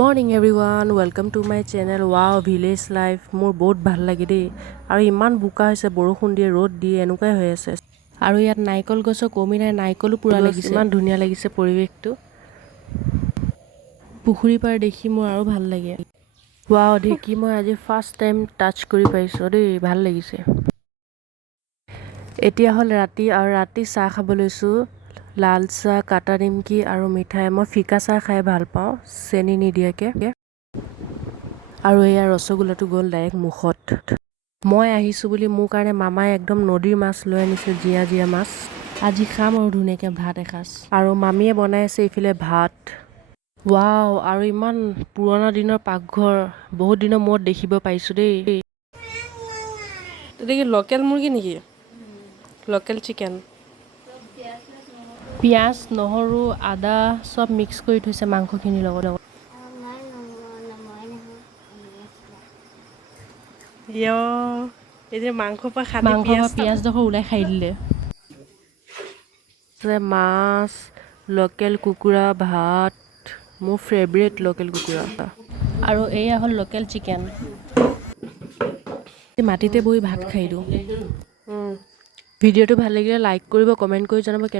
morning everyone welcome to my channel wow village life মোৰ বহুত ভাল লাগে দেই আৰু ইমান বোকা হৈছে বৰষুণ দিয়ে ৰ'দ দিয়ে এনেকুৱাই হৈ আছে আৰু ইয়াত নাৰিকল গছৰ কমি নাই নাৰিকলো পুৰা লাগিছে ইমান ধুনীয়া লাগিছে পৰিৱেশটো পুখুৰী পাৰ দেখি মোৰ আৰু ভাল লাগে ৱাও ঢেঁকী মই আজি ফাৰ্ষ্ট টাইম টাচ কৰি পাইছোঁ দেই ভাল লাগিছে এতিয়া হ'ল ৰাতি আৰু ৰাতি চাহ খাব লৈছোঁ লাল চাহ কাটা নিমকি আৰু মিঠাই মই ফিকা চাহ খাই ভাল পাওঁ চেনি নিদিয়াকৈ আৰু এয়া ৰসগোল্লাটো গ'ল ডাইৰেক্ট মুখত মই আহিছোঁ বুলি মোৰ কাৰণে মামাই একদম নদীৰ মাছ লৈ আনিছে জীয়া জীয়া মাছ আজি খাম আৰু ধুনীয়াকৈ ভাত এসাঁজ আৰু মামীয়ে বনাই আছে এইফালে ভাত ৱাও আৰু ইমান পুৰণা দিনৰ পাকঘৰ বহুত দিনৰ মূৰত দেখিব পাইছোঁ দেই কি লোকেল মুৰ্গী নেকি লোকেল চিকেন পিঁয়াজ নহৰু আদা চব মিক্স কৰি থৈছে মাংসখিনিৰ লগত এতিয়া মাংসৰ পৰা পিঁয়াজডোখৰ ওলাই খাই দিলে মাছ লোকেল কুকুৰা ভাত মোৰ ফেভৰেট লোকেল কুকুৰা আৰু এয়া হ'ল লোকেল চিকেন মাটিতে বহি ভাত খাই দিওঁ ভিডিঅ'টো ভাল লাগিলে লাইক কৰিব কমেণ্ট কৰি জনাব কেনেকুৱা